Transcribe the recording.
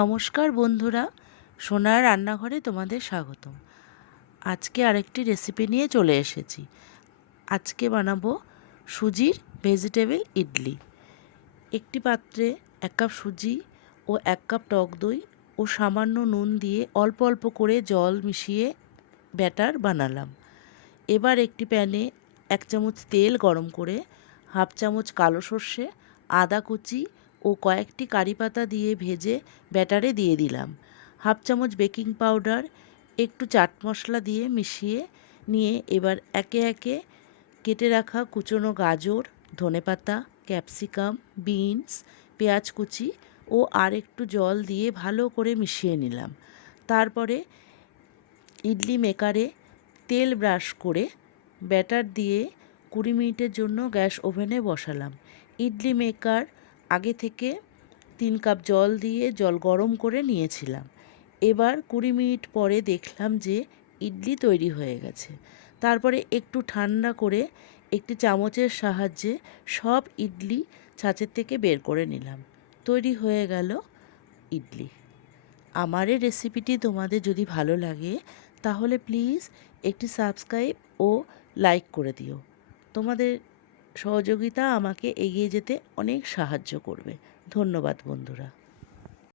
নমস্কার বন্ধুরা, সোনার রান্নাঘরে তোমাদের স্বাগতম। আজকে আরেকটি রেসিপি নিয়ে চলে এসেছি। আজকে বানাবো সুজির ভেজিটেবল ইডলি। একটি পাত্রে 1 কাপ সুজি ও 1 কাপ টক দই ও সামান্য নুন দিয়ে অল্প অল্প করে জল মিশিয়ে ব্যাটার বানালাম। এবার একটি প্যানে 1 চামচ তেল গরম করে হাফ চামচ কালো সর্ষে, আদা কুচি ও কয়েকটি কারি পাতা দিয়ে ভেজে ব্যাটারে দিয়ে দিলাম। হাফ চামচ বেকিং পাউডার, একটু চাট মশলা দিয়ে মিশিয়ে নিয়ে এবার একে একে কেটে রাখা কুচনো গাজর, ধনেপাতা, ক্যাপসিকাম, বিনস, পেঁয়াজ কুচি ও আর একটু জল দিয়ে ভালো করে মিশিয়ে নিলাম। তারপরে ইডলি মেকারে তেল ব্রাশ করে ব্যাটার দিয়ে 20 মিনিটের জন্য গ্যাস ওভেনে বসালাম। ইডলি মেকার আগে থেকে 3 কাপ জল দিয়ে জল গরম করে নিয়েছিলাম। এবার 20 মিনিট পরে দেখলাম যে ইডলি তৈরি হয়ে গেছে। তারপরে একটু ঠান্ডা করে একটি চামচের সাহায্যে সব ইডলি ছাঁচের থেকে বের করে নিলাম। তৈরি হয়ে গেল ইডলি। আমার এই রেসিপিটি তোমাদের যদি ভালো লাগে তাহলে প্লিজ একটি সাবস্ক্রাইব ও লাইক করে দিও। তোমাদের সহযোগিতা আমাকে এগিয়ে যেতে অনেক সাহায্য করবে। ধন্যবাদ বন্ধুরা।